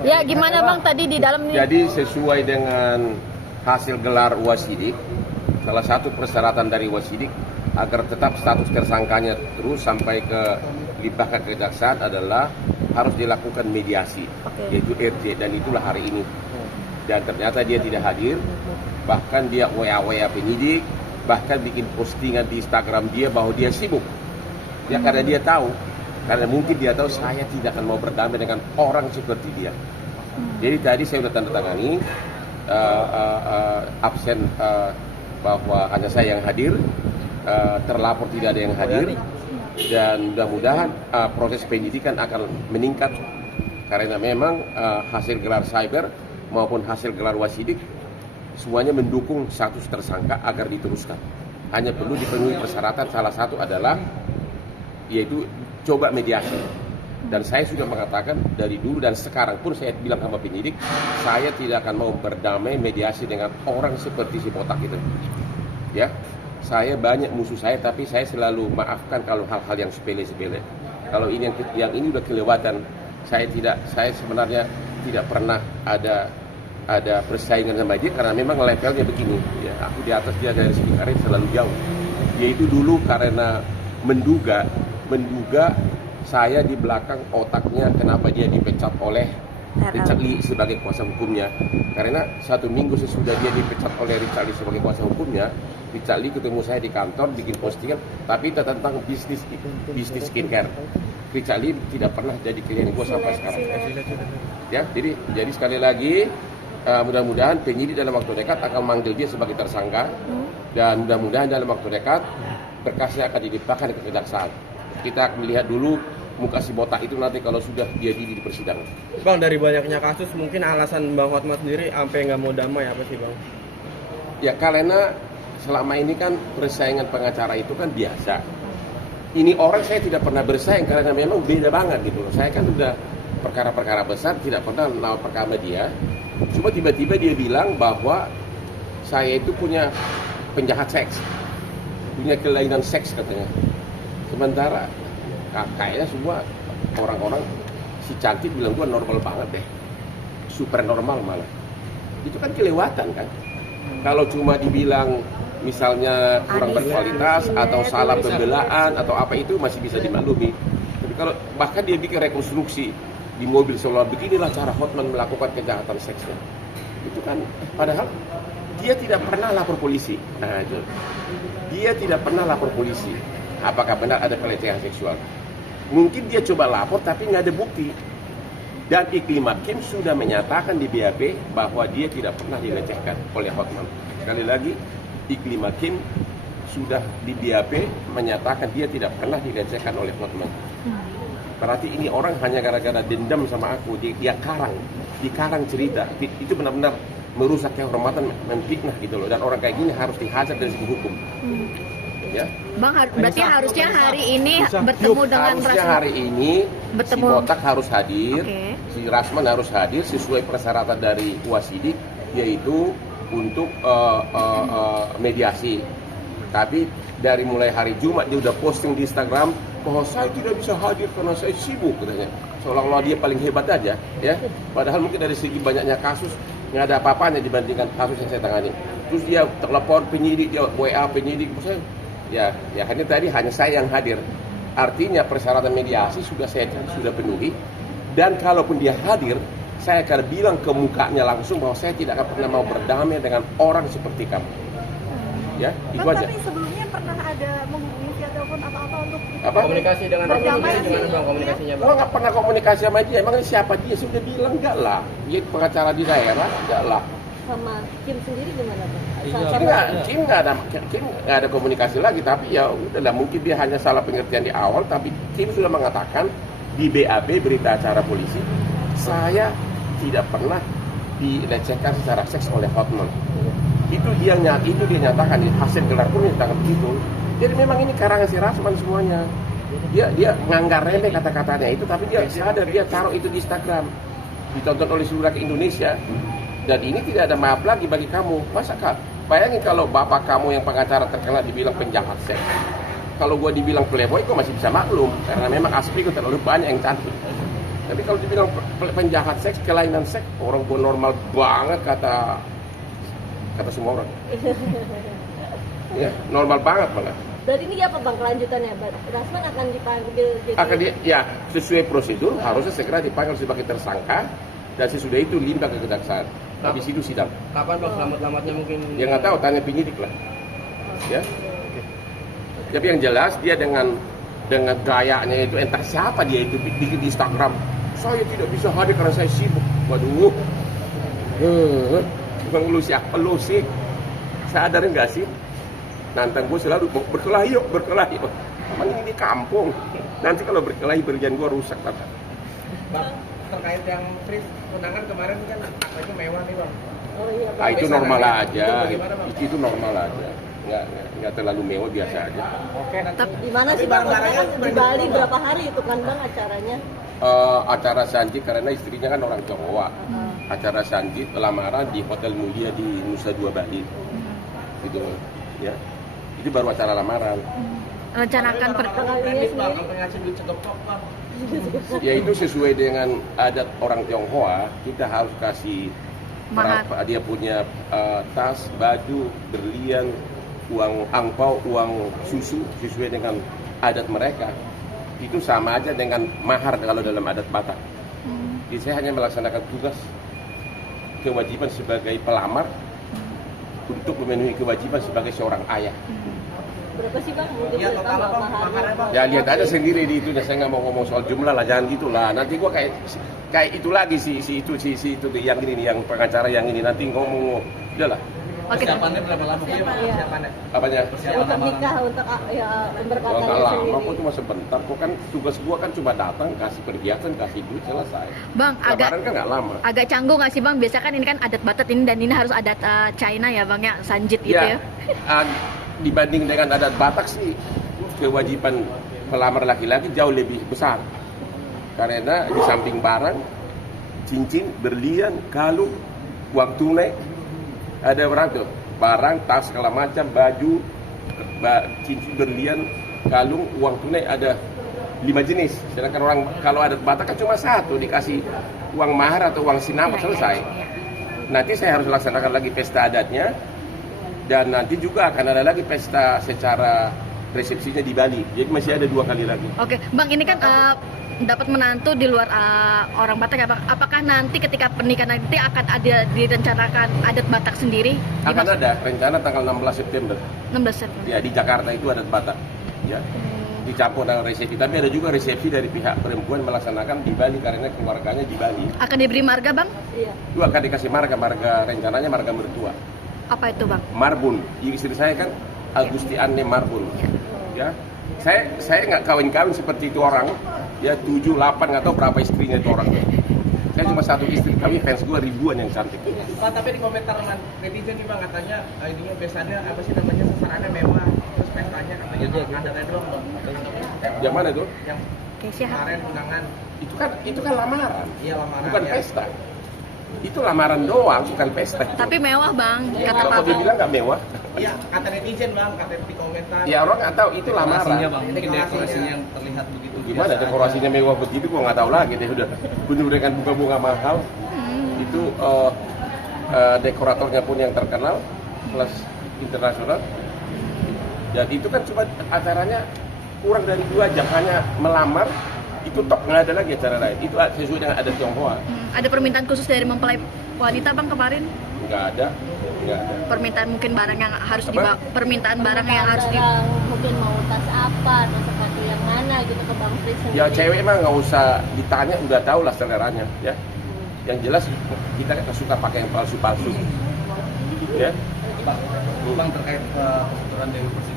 Ya, gimana Bang tadi di dalam nih? Jadi sesuai dengan hasil gelar wasidik, salah satu persyaratan dari wasidik agar tetap status tersangkanya terus sampai ke limpahkan ke kejaksaan adalah harus dilakukan mediasi, yaitu RJ, dan itulah hari ini. Dan ternyata dia tidak hadir, bahkan dia WA penyidik, bahkan bikin postingan di Instagram dia bahwa dia sibuk. Ya karena dia tahu, karena mungkin dia tahu saya tidak akan mau berdamai dengan orang seperti dia. Jadi tadi saya sudah tanda tangani absen bahwa hanya saya yang hadir, terlapor tidak ada yang hadir, dan mudah-mudahan proses penyidikan akan meningkat karena memang hasil gelar cyber maupun hasil gelar wasidik semuanya mendukung status tersangka agar diteruskan. Hanya perlu dipenuhi persyaratan, salah satu adalah yaitu coba mediasi. Dan saya sudah mengatakan dari dulu dan sekarang pun saya bilang sama penyidik, saya tidak akan mau berdamai mediasi dengan orang seperti si botak itu. Ya, saya banyak musuh saya, tapi saya selalu maafkan kalau hal-hal yang sepele-sepele. Kalau ini yang ini udah kelewatan, saya sebenarnya tidak pernah ada persaingan sama dia karena memang levelnya begini. Ya, aku di atas dia dari segi karir selalu jauh. Yaitu dulu karena menduga saya di belakang otaknya kenapa dia dipecat oleh Richard Lee sebagai kuasa hukumnya. Karena 1 minggu sesudah dia dipecat oleh Richard Lee sebagai kuasa hukumnya, Richard Lee ketemu saya di kantor bikin postingan, tapi tentang bisnis skincare. Richard Lee tidak pernah jadi klien gue sampai sekarang. Ya, jadi sekali lagi mudah-mudahan penyidik dalam waktu dekat akan manggil dia sebagai tersangka, dan mudah-mudahan dalam waktu dekat berkasnya akan dilimpahkan ke kejaksaan. Kita akan melihat dulu muka si botak itu nanti kalau sudah dia di persidangan. Bang, dari banyaknya kasus mungkin alasan Bang Hotman sendiri sampai nggak mau damai apa sih Bang? Ya karena selama ini kan persaingan pengacara itu kan biasa. Ini orang saya tidak pernah bersaing karena memang beda banget gitu loh. Saya kan udah perkara-perkara besar tidak pernah melawan perkara dia. Cuma tiba-tiba dia bilang bahwa saya itu punya penjahat seks, punya kelainan seks katanya. Sementara kayaknya semua orang-orang si cantik bilang gua normal banget deh, super normal malah. Itu kan kelewatan kan. Kalau cuma dibilang misalnya kurang berkualitas atau salah pembelaan atau apa itu masih bisa dimaklumi. Tapi kalau bahkan dia bikin rekonstruksi di mobil seolah beginilah cara Hotman melakukan kejahatan seksnya, itu kan padahal dia tidak pernah lapor polisi. Nah itu dia tidak pernah lapor polisi. Apakah benar ada pelecehan seksual? Mungkin dia coba lapor tapi nggak ada bukti. Dan Iklim Hakim sudah menyatakan di BAP bahwa dia tidak pernah dilecehkan oleh Hotman. Sekali lagi, Iklim Hakim sudah di BAP menyatakan dia tidak pernah dilecehkan oleh Hotman. Berarti ini orang hanya gara-gara dendam sama aku, dia dikarang cerita. Itu benar-benar merusak kehormatan, memfitnah gitu loh. Dan orang kayak gini harus dihajar dari segi hukum. Ya. Bang, berarti harusnya hari ini bertemu dengan harusnya hari ini bertemu. Si botak harus hadir, si Rasman harus hadir sesuai persyaratan dari wasidik, yaitu untuk mediasi. Tapi dari mulai hari Jumat dia udah posting di Instagram bahwa saya tidak bisa hadir karena saya sibuk katanya. Seolah-olah dia paling hebat aja, ya. Padahal mungkin dari segi banyaknya kasus nggak ada apa-apanya dibandingkan kasus yang saya tangani. Terus dia telepon penyidik, dia WA penyidik, saya ya hanya saya yang hadir. Artinya persyaratan mediasi sudah penuhi, dan kalaupun dia hadir, saya akan bilang ke mukanya langsung bahwa saya tidak akan pernah mau berdamai dengan orang seperti kamu. Ya, itu aja. Tapi sebelumnya pernah ada menghubungi via telepon apa-apa untuk Komunikasi dengan berdamai gimana Bang komunikasinya Bang? Gua nggak pernah komunikasi sama dia. Emang siapa dia? Sudah bilang enggak lah. Dia pengacara di daerah, enggak lah. sama Kim sendiri gimana Bang? Kim nggak ada komunikasi lagi, tapi ya udah mungkin dia hanya salah pengertian di awal, tapi Kim sudah mengatakan di BAP berita acara polisi saya tidak pernah dilecehkan secara seks oleh Hotman. Itu dia nyatakan di hasil gelar pun nyatakan begitu. Jadi memang ini karangan si Rasman semuanya. Dia nganggar remeh kata-katanya itu, tapi dia sadar, dia taruh itu di Instagram, ditonton oleh seluruh rakyat Indonesia. Dan ini tidak ada maaf lagi bagi kamu. Masa bayangin kalau bapak kamu yang pengacara terkenal dibilang penjahat seks. Kalau gue dibilang playboy, gue masih bisa maklum. Karena memang asli gue terlalu banyak yang cantik. Tapi kalau dibilang penjahat seks, kelainan seks, orang gua normal banget kata semua orang. Ya, normal banget malah. Berarti ini apa bang kelanjutannya? Rasman akan dipanggil jadi... Ya, sesuai prosedur harusnya segera dipanggil sebagai tersangka dan sesudah itu limpah ke kejaksaan. Habis itu sidang. Kapan bang selamat-selamatnya mungkin? Ya nggak tahu, tanya penyidik lah. Ya. Tapi yang jelas dia dengan gayanya itu, entah siapa dia itu di Instagram. Saya tidak bisa hadir karena saya sibuk. Waduh. Bang lu siapa lu sih? Sadarin nggak sih? Nantang gue selalu berkelahi yuk. Emang ini di kampung. Nanti kalau berkelahi berlian gue rusak Bang. Bang, terkait yang Tris undangan kemarin kan katanya mewah nih bang. Oh iya bang. Ah, itu normal aja. Bagaimana, Bang? Itu normal aja. Nggak terlalu mewah, biasa aja. Oke. Di mana sih bang? Kan di Bali berapa hari itu kan bang acaranya? Acara sanjit karena istrinya kan orang Tionghoa. Acara sanjit lamaran di Hotel Mulia di Nusa Dua Bali. Gitu ya. Itu baru acara lamaran. Rencanakan Ya itu sesuai dengan adat orang Tionghoa, kita harus kasih mahar. Dia punya tas, baju, berlian, uang angpau, uang susu sesuai dengan adat mereka. Itu sama aja dengan mahar kalau dalam adat Batak. Jadi saya hanya melaksanakan tugas kewajiban sebagai pelamar untuk memenuhi kewajiban sebagai seorang ayah. Berapa sih bang? Mungkin Ya, total apa maharnya bang? Ya lihat aja sendiri di itu, saya nggak mau ngomong soal jumlah lah, jangan gitulah. Nanti gua kayak itu lagi si itu yang ini nih, yang pengacara yang ini nanti ngomong, udahlah. Oke. Persiapannya berapa lama sih bang? Persiapannya? Apanya? Untuk nikah, untuk ya Kalau berkatanya nggak lama, sendiri. kok cuma sebentar. Kok kan tugas gua kan cuma datang, kasih perhiasan, kasih duit, selesai. Bang, Lebaran kan nggak lama. agak canggung nggak sih bang? Biasa kan ini kan adat Batak ini, dan ini harus adat China ya bang ya, sanjit gitu ya. Dibanding dengan adat Batak sih, kewajiban pelamar laki-laki jauh lebih besar. Karena di samping barang, cincin, berlian, kalung, uang tunai, ada berapa tuh? Barang, tas, segala macam, baju, cincin, berlian, kalung, uang tunai ada 5 jenis. Sedangkan orang kalau adat Batak kan cuma satu, dikasih uang mahar atau uang sinamot, selesai. Nanti saya harus laksanakan lagi pesta adatnya. Dan nanti juga akan ada lagi pesta secara resepsinya di Bali. Jadi masih ada 2 kali lagi. Oke, bang ini kan dapat menantu di luar orang Batak ya bang. Apakah nanti ketika pernikahan nanti akan ada direncanakan adat Batak sendiri? Akan ada rencana tanggal 16 September. 16 September. Ya di Jakarta itu adat Batak. Ya. Dicampur dengan resepsi. Tapi ada juga resepsi dari pihak perempuan melaksanakan di Bali karena keluarganya di Bali. Akan diberi marga bang? Iya. Itu akan dikasih marga rencananya marga mertua. Apa itu bang? Marbun. Istri saya kan Agusti Anne Marbun. Ya. Saya nggak kawin-kawin seperti itu orang. Ya 7, 8 nggak tahu berapa istrinya itu orang. Saya cuma satu istri. Kami fans gue ribuan yang cantik. Pak, tapi di komentar netizen nih bang katanya ininya biasanya apa sih namanya sasarannya mewah, terus pestanya katanya ada doang bang. Yang mana itu? Yang Keisha. kemarin undangan. Itu kan lamaran. Iya lamaran. Bukan ya. pesta. Itu lamaran doang, bukan pesta. Tapi mewah bang, kata Kalau papa. dia bilang nggak mewah, Iya, kata netizen bang, kata di komentar. ya orang nggak tahu itu lamaran. Bang, mungkin dekorasinya yang terlihat begitu. Gimana dekorasinya mewah begitu, gua nggak tahu lagi deh. Udah penuh dengan bunga-bunga mahal. Itu dekoratornya pun yang terkenal, plus internasional. Dan itu kan cuma acaranya kurang dari 2 jam, hanya melamar. Itu tok, nggak ada lagi acara lain. Itu sesuai dengan adat Tionghoa. Ada permintaan khusus dari mempelai wanita bang kemarin? Nggak ada. Permintaan mungkin barang yang harus Apa? dibawa, permintaan barang yang harus di. Barang, mungkin mau tas apa atau sepatu yang mana gitu ke bang Tris sendiri. Ya cewek mah nggak usah ditanya, udah tahu lah seleranya. Ya. Yang jelas kita nggak suka pakai yang palsu-palsu. Ya. Bang terkait keseluruhan Dewi Persik